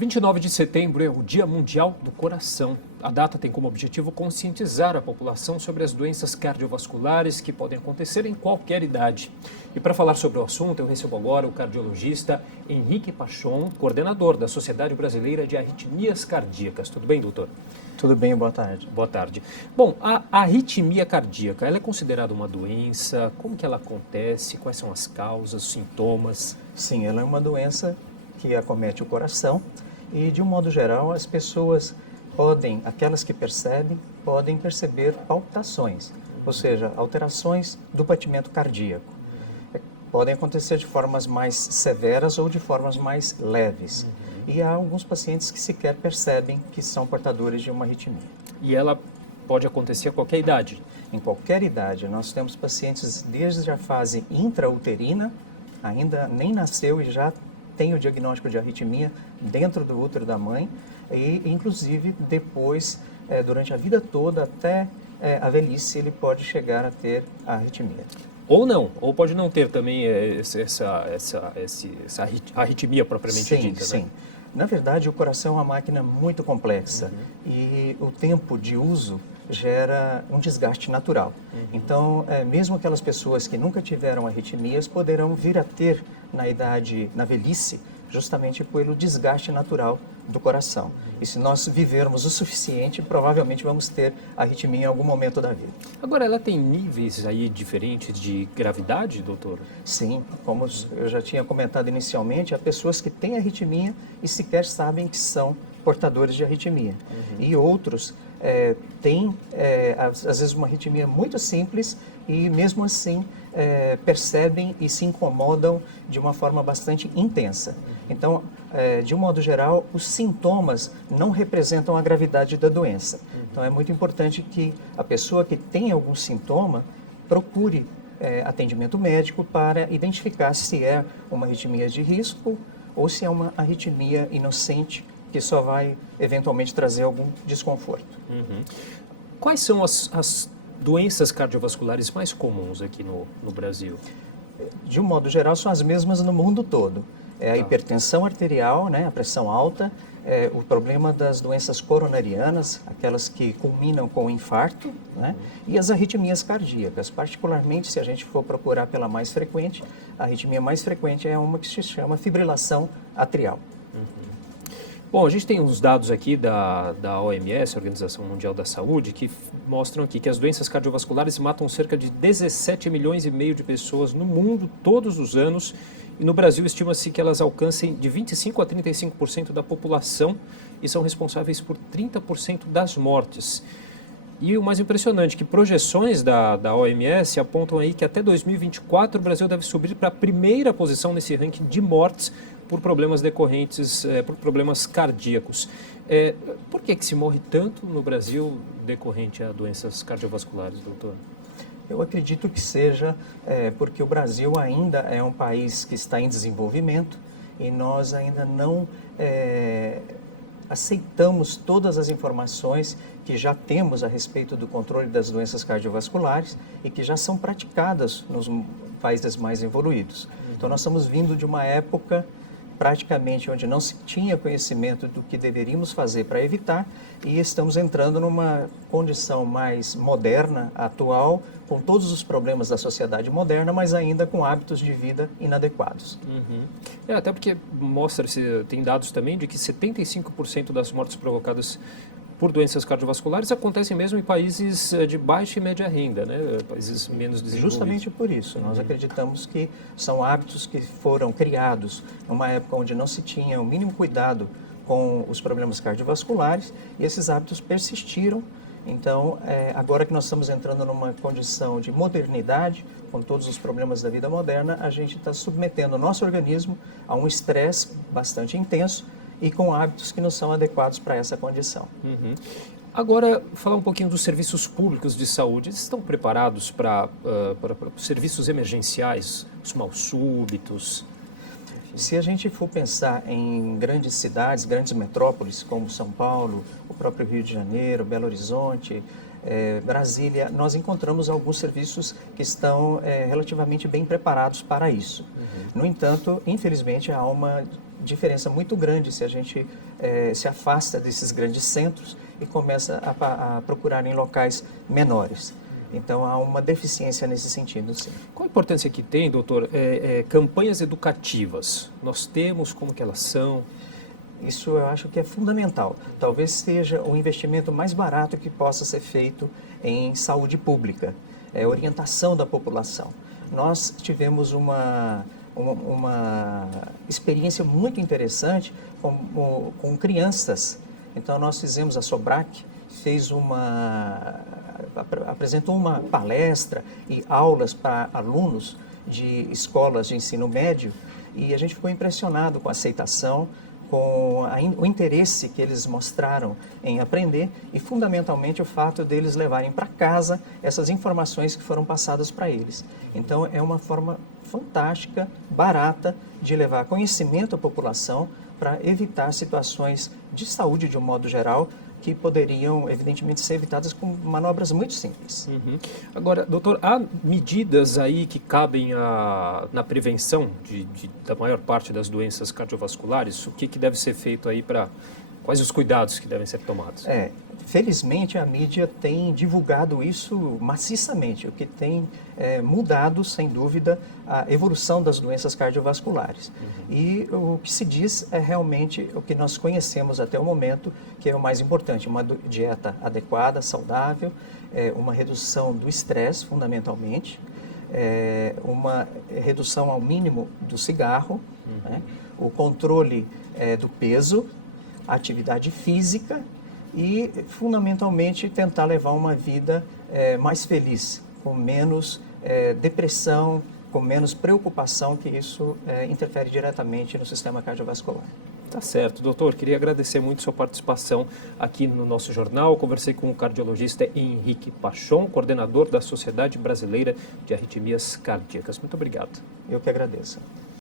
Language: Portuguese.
29 de setembro é o Dia Mundial do Coração. A data tem como objetivo conscientizar a população sobre as doenças cardiovasculares que podem acontecer em qualquer idade. E para falar sobre o assunto, eu recebo agora o cardiologista Henrique Pachon, coordenador da Sociedade Brasileira de Arritmias Cardíacas. Tudo bem, doutor? Tudo bem, boa tarde. Boa tarde. Bom, a arritmia cardíaca, ela é considerada uma doença? Como que ela acontece? Quais são as causas, os sintomas? Sim, ela é uma doença que acomete o coração e, de um modo geral, as pessoas aquelas que percebem, podem perceber palpitações, ou seja, alterações do batimento cardíaco. Podem acontecer de formas mais severas ou de formas mais leves. E há alguns pacientes que sequer percebem que são portadores de uma arritmia. E ela pode acontecer a qualquer idade? Em qualquer idade. Nós temos pacientes desde a fase intrauterina, ainda nem nasceu e já tem o diagnóstico de arritmia dentro do útero da mãe e, inclusive, depois, durante a vida toda, até a velhice, ele pode chegar a ter a arritmia. Ou não, ou pode não ter também essa arritmia propriamente dita, Sim. né? Na verdade, o coração é uma máquina muito complexa e o tempo de uso gera um desgaste natural. Então, mesmo aquelas pessoas que nunca tiveram arritmias poderão vir a ter na velhice, justamente pelo desgaste natural do coração. E se nós vivermos o suficiente, provavelmente vamos ter arritmia em algum momento da vida. Agora, ela tem níveis aí diferentes de gravidade, doutor? Sim, como eu já tinha comentado inicialmente, há pessoas que têm arritmia e sequer sabem que são portadores de arritmia. E outros têm, às vezes, uma arritmia muito simples e, mesmo assim, percebem e se incomodam de uma forma bastante intensa. Então, de um modo geral, os sintomas não representam a gravidade da doença. Então, é muito importante que a pessoa que tem algum sintoma procure atendimento médico para identificar se é uma arritmia de risco ou se é uma arritmia inocente que só vai eventualmente trazer algum desconforto. Quais são as doenças cardiovasculares mais comuns aqui no Brasil? De um modo geral, são as mesmas no mundo todo. A hipertensão arterial, né, a pressão alta, o problema das doenças coronarianas, aquelas que culminam com o infarto, né, e as arritmias cardíacas. Particularmente, se a gente for procurar pela mais frequente, a arritmia mais frequente é uma que se chama fibrilação atrial. Bom, a gente tem uns dados aqui da OMS, Organização Mundial da Saúde, que mostram aqui que as doenças cardiovasculares matam cerca de 17 milhões e meio de pessoas no mundo todos os anos. E no Brasil estima-se que elas alcancem de 25% a 35% da população e são responsáveis por 30% das mortes. E o mais impressionante, que projeções da OMS apontam aí que até 2024 o Brasil deve subir para a primeira posição nesse ranking de mortes por problemas decorrentes, por problemas cardíacos. Por que se morre tanto no Brasil decorrente a doenças cardiovasculares, doutor? Eu acredito que seja porque o Brasil ainda é um país que está em desenvolvimento e nós ainda não aceitamos todas as informações que já temos a respeito do controle das doenças cardiovasculares e que já são praticadas nos países mais evoluídos. Então, nós estamos vindo de uma época praticamente onde não se tinha conhecimento do que deveríamos fazer para evitar e estamos entrando numa condição mais moderna, atual, com todos os problemas da sociedade moderna, mas ainda com hábitos de vida inadequados. Até porque tem dados também de que 75% das mortes provocadas por doenças cardiovasculares acontecem mesmo em países de baixa e média renda, né? Países menos desenvolvidos. Justamente por isso, nós acreditamos que são hábitos que foram criados numa época onde não se tinha o mínimo cuidado com os problemas cardiovasculares e esses hábitos persistiram. Então, agora que nós estamos entrando numa condição de modernidade, com todos os problemas da vida moderna, a gente está submetendo o nosso organismo a um estresse bastante intenso e com hábitos que não são adequados para essa condição. Agora, falar um pouquinho dos serviços públicos de saúde. Eles estão preparados para serviços emergenciais, os mal súbitos? Se a gente for pensar em grandes cidades, grandes metrópoles, como São Paulo, o próprio Rio de Janeiro, Belo Horizonte, Brasília, nós encontramos alguns serviços que estão relativamente bem preparados para isso. No entanto, infelizmente, há uma diferença muito grande se a gente se afasta desses grandes centros e começa a procurar em locais menores. Então, há uma deficiência nesse sentido, sim. Qual a importância que tem, doutor, campanhas educativas? Nós temos, como que elas são? Isso eu acho que é fundamental. Talvez seja o investimento mais barato que possa ser feito em saúde pública, orientação da população. Nós tivemos uma experiência muito interessante com crianças. Então, nós fizemos a SOBRAC, apresentou uma palestra e aulas para alunos de escolas de ensino médio, e a gente ficou impressionado com a aceitação, com o interesse que eles mostraram em aprender e, fundamentalmente, o fato deles levarem para casa essas informações que foram passadas para eles. Então, é uma forma fantástica, barata, de levar conhecimento à população para evitar situações de saúde, de um modo geral, que poderiam, evidentemente, ser evitadas com manobras muito simples. Uhum. Agora, doutor, há medidas aí que cabem na prevenção da maior parte das doenças cardiovasculares? O que deve ser feito aí quais os cuidados que devem ser tomados? Felizmente, a mídia tem divulgado isso maciçamente, o que tem mudado, sem dúvida, a evolução das doenças cardiovasculares. Uhum. E o que se diz é realmente o que nós conhecemos até o momento, que é o mais importante: uma dieta adequada, saudável, uma redução do estresse, fundamentalmente, uma redução ao mínimo do cigarro, uhum, né, o controle do peso, a atividade física e, fundamentalmente, tentar levar uma vida mais feliz, com menos depressão, com menos preocupação, que isso interfere diretamente no sistema cardiovascular. Tá certo, doutor. Queria agradecer muito sua participação aqui no nosso jornal. Conversei com o cardiologista Henrique Pachon, coordenador da Sociedade Brasileira de Arritmias Cardíacas. Muito obrigado. Eu que agradeço.